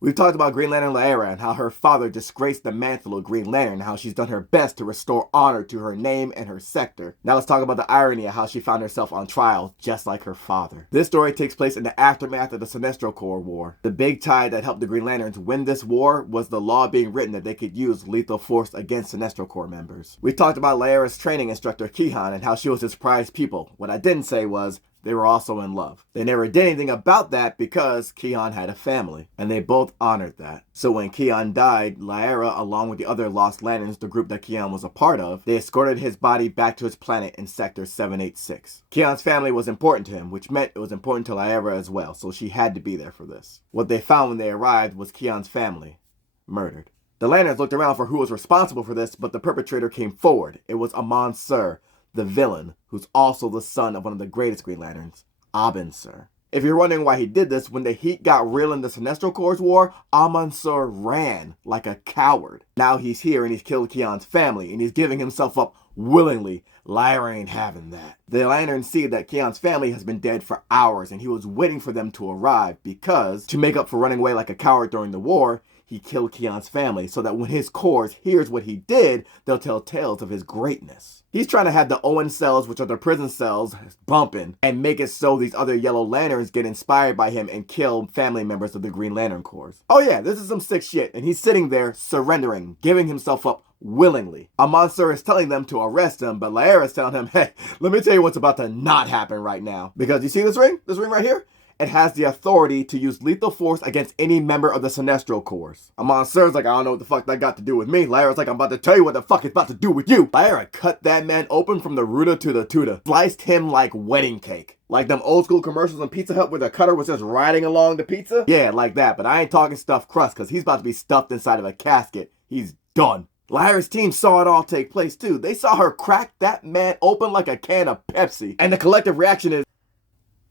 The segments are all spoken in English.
We've talked about Green Lantern Laira and how her father disgraced the mantle of Green Lantern and how she's done her best to restore honor to her name and her sector. Now let's talk about the irony of how she found herself on trial just like her father. This story takes place in the aftermath of the Sinestro Corps War. The big tide that helped the Green Lanterns win this war was the law being written that they could use lethal force against Sinestro Corps members. We talked about Laira's training instructor Kihan and how she was his prized pupil. What I didn't say was they were also in love. They never did anything about that because Kihan had a family, and they both honored that. So when Kihan died, Laira, along with the other Lost Lanterns, the group that Kihan was a part of, they escorted his body back to his planet in Sector 786. Kihan's family was important to him, which meant it was important to Laira as well, so she had to be there for this. What they found when they arrived was Kihan's family murdered. The Lanterns looked around for who was responsible for this, but the perpetrator came forward. It was Amon Sur, the villain, who's also the son of one of the greatest Green Lanterns, Abin Sur. If you're wondering why he did this, when the heat got real in the Sinestro Corps War, Amon Sur ran like a coward. Now he's here and he's killed Kihan's family and he's giving himself up willingly. Laira ain't having that. The Lanterns see that Kihan's family has been dead for hours and he was waiting for them to arrive because, to make up for running away like a coward during the war, he killed Kihan's family so that when his Corps hears what he did, they'll tell tales of his greatness. He's trying to have the Owen cells, which are the prison cells, bumping and make it so these other Yellow Lanterns get inspired by him and kill family members of the Green Lantern Corps. Oh yeah, this is some sick shit, and he's sitting there surrendering, giving himself up willingly. Amon Sur is telling them to arrest him, but Laira is telling him, hey, let me tell you what's about to not happen right now. Because you see this ring? This ring right here? It has the authority to use lethal force against any member of the Sinestro Corps. Amon Sur's like, I don't know what the fuck that got to do with me. Laira's like, I'm about to tell you what the fuck it's about to do with you. Laira cut that man open from the Ruta to the Tuta. Sliced him like wedding cake. Like them old school commercials on Pizza Hut where the cutter was just riding along the pizza? Yeah, like that. But I ain't talking stuffed crust because he's about to be stuffed inside of a casket. He's done. Laira's team saw it all take place too. They saw her crack that man open like a can of Pepsi. And the collective reaction is,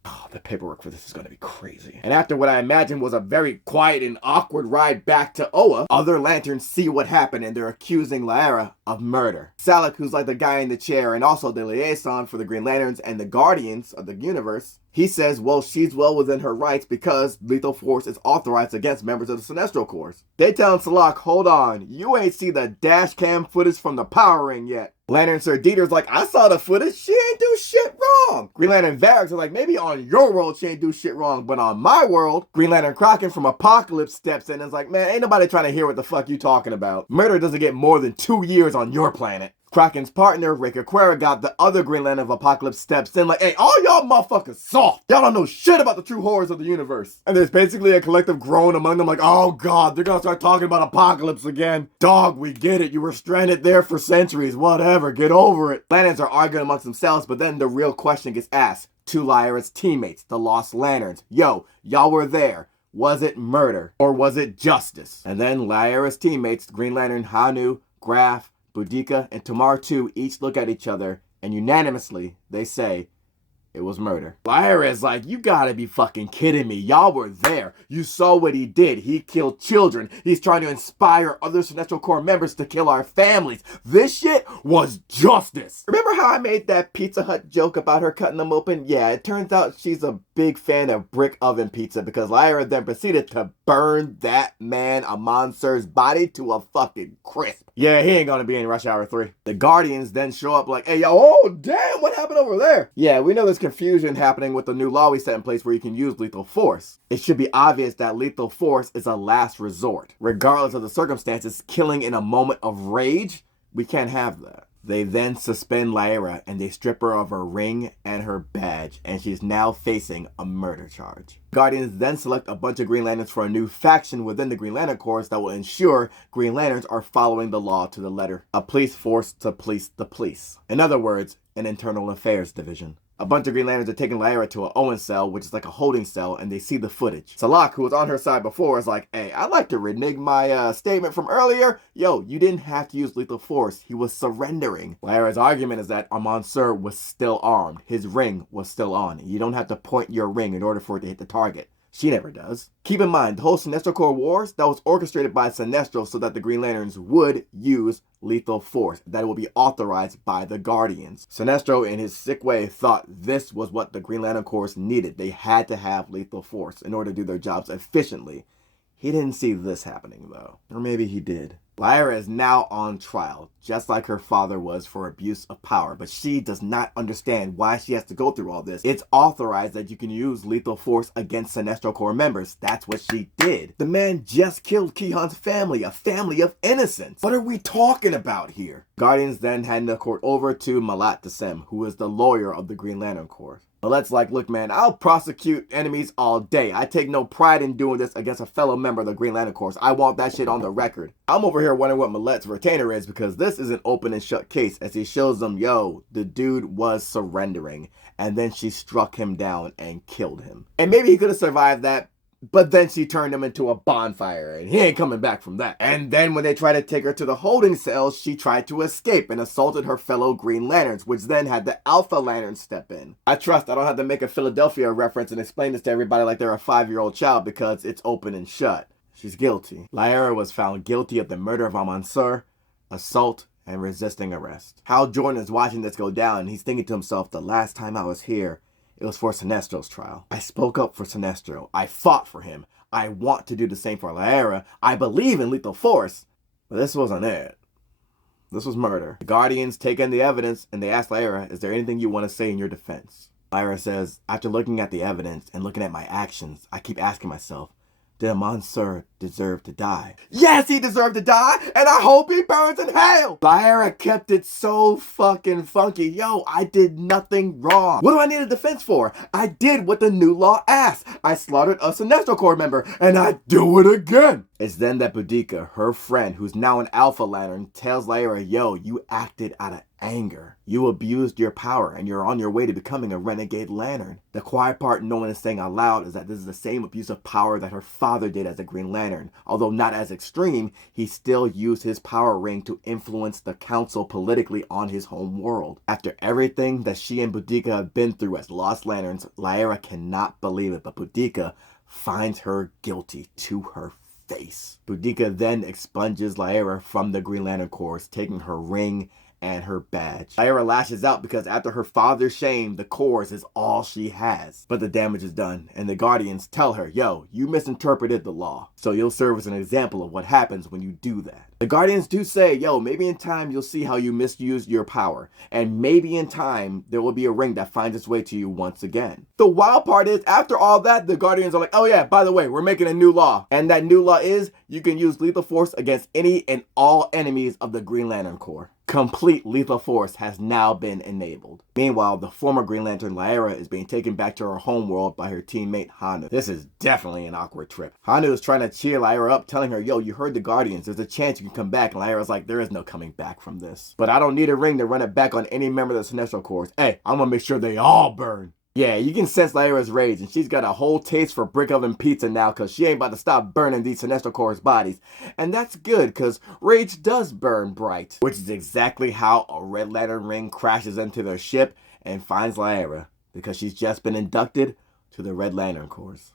oh, the paperwork for this is going to be crazy. And after what I imagine was a very quiet and awkward ride back to Oa, other Lanterns see what happened and they're accusing Laira of murder. Salak, who's like the guy in the chair and also the liaison for the Green Lanterns and the Guardians of the universe, he says, well, she's well within her rights because lethal force is authorized against members of the Sinestro Corps. They tell Salak, hold on, you ain't see the dash cam footage from the Power Ring yet. Lantern Sir Dieter's like, I saw the footage, she ain't do shit wrong. Green Lantern Varrics are like, maybe on your world she ain't do shit wrong, but on my world, Green Lantern Kraken from Apocalypse steps in and is like, man, ain't nobody trying to hear what the fuck you talking about. Murder doesn't get more than 2 years on your planet. Kraken's partner, Rick Aquera, got the other Green Lantern of Apocalypse steps in like, hey, all y'all motherfuckers soft. Y'all don't know shit about the true horrors of the universe. And there's basically a collective groan among them like, oh god, they're gonna start talking about Apocalypse again. Dog, we get it. You were stranded there for centuries. Whatever, get over it. Lanterns are arguing amongst themselves, but then the real question gets asked to Lyra's teammates, the Lost Lanterns. Yo, y'all were there. Was it murder or was it justice? And then Lyra's teammates, Green Lantern Hanu, Graf, Boudica, and Tamar 2 each look at each other, and unanimously, they say, it was murder. Lyra's like, you gotta be fucking kidding me. Y'all were there. You saw what he did. He killed children. He's trying to inspire other Sinestro Corps members to kill our families. This shit was justice. Remember how I made that Pizza Hut joke about her cutting them open? Yeah, it turns out she's a big fan of brick oven pizza because Laira then proceeded to burn that man Amon Sur's body to a fucking crisp. Yeah, he ain't gonna be in Rush Hour 3. The Guardians then show up like, hey, yo, oh, damn, what happened over there? Yeah, we know there's confusion happening with the new law we set in place where you can use lethal force. It should be obvious that lethal force is a last resort. Regardless of the circumstances, killing in a moment of rage, we can't have that. They then suspend Laira and they strip her of her ring and her badge, and she's now facing a murder charge. Guardians then select a bunch of Green Lanterns for a new faction within the Green Lantern Corps that will ensure Green Lanterns are following the law to the letter. A police force to police the police. In other words, an internal affairs division. A bunch of Green Lanterns are taking Laira to an Owen cell, which is like a holding cell, and they see the footage. Salak, who was on her side before, is like, hey, I'd like to renege my statement from earlier. Yo, you didn't have to use lethal force. He was surrendering. Laira's argument is that Amon Sur was still armed. His ring was still on. You don't have to point your ring in order for it to hit the target. She never does. Keep in mind, the whole Sinestro Corps Wars, that was orchestrated by Sinestro so that the Green Lanterns would use lethal force, that it will be authorized by the Guardians. Sinestro, in his sick way, thought this was what the Green Lantern Corps needed. They had to have lethal force in order to do their jobs efficiently. He didn't see this happening though. Or maybe he did. Laira is now on trial, just like her father was for abuse of power, but she does not understand why she has to go through all this. It's authorized that you can use lethal force against Sinestro Corps members. That's what she did. The man just killed Kihan's family, a family of innocents. What are we talking about here? Guardians then hand the court over to Malat Desem, who is the lawyer of the Green Lantern Corps. Malet's like, look man, I'll prosecute enemies all day. I take no pride in doing this against a fellow member of the Green Lantern Corps. I want that shit on the record. I'm over here wondering what Malet's retainer is, because this is an open and shut case as he shows them, yo, the dude was surrendering. And then she struck him down and killed him. And maybe he could have survived that, but then she turned him into a bonfire, and he ain't coming back from that. And then when they tried to take her to the holding cells, she tried to escape and assaulted her fellow Green Lanterns, which then had the Alpha Lanterns step in. I trust I don't have to make a Philadelphia reference and explain this to everybody like they're a 5-year-old child, because it's open and shut. She's guilty. Laira was found guilty of the murder of Al-Mansur, assault, and resisting arrest. Hal Jordan is watching this go down, and he's thinking to himself, the last time I was here, it was for Sinestro's trial. I spoke up for Sinestro. I fought for him. I want to do the same for Laira. I believe in lethal force. But this wasn't it. This was murder. The Guardians take in the evidence and they ask Laira, is there anything you want to say in your defense? Laira says, after looking at the evidence and looking at my actions, I keep asking myself, did Al-Mansur deserve to die? Yes, he deserved to die, and I hope he burns in hell! Laira kept it so fucking funky. Yo, I did nothing wrong. What do I need a defense for? I did what the new law asked. I slaughtered a Sinestro Corps member, and I do it again. It's then that Boudica, her friend, who's now an Alpha Lantern, tells Laira, yo, you acted out of anger. You abused your power, and you're on your way to becoming a renegade Lantern. The quiet part no one is saying out loud is that this is the same abuse of power that her father did as a Green Lantern. Although not as extreme, he still used his power ring to influence the council politically on his home world. After everything that she and Boudica have been through as Lost Lanterns, Laira cannot believe it, but Boudica finds her guilty to her face. Boudica then expunges Laira from the Green Lantern Corps, taking her ring and her badge. Laira lashes out because after her father's shame, the Corps is all she has. But the damage is done, and the Guardians tell her, yo, you misinterpreted the law, so you'll serve as an example of what happens when you do that. The Guardians do say, yo, maybe in time you'll see how you misused your power, and maybe in time there will be a ring that finds its way to you once again. The wild part is, after all that, the Guardians are like, oh yeah, by the way, we're making a new law, and that new law is you can use lethal force against any and all enemies of the Green Lantern Corps. Complete lethal force has now been enabled. Meanwhile, the former Green Lantern Laira is being taken back to her homeworld by her teammate Hanu. This is definitely an awkward trip. Hanu is trying to cheer Laira up, telling her, yo, you heard the Guardians, there's a chance you can come back. And Laira's like, there is no coming back from this. But I don't need a ring to run it back on any member of the Sinestro Corps. Hey, I'm gonna make sure they all burn. Yeah, you can sense Laira's rage, and she's got a whole taste for brick oven pizza now because she ain't about to stop burning these Sinestro Corps bodies. And that's good, because rage does burn bright, which is exactly how a Red Lantern ring crashes into their ship and finds Laira, because she's just been inducted to the Red Lantern Corps.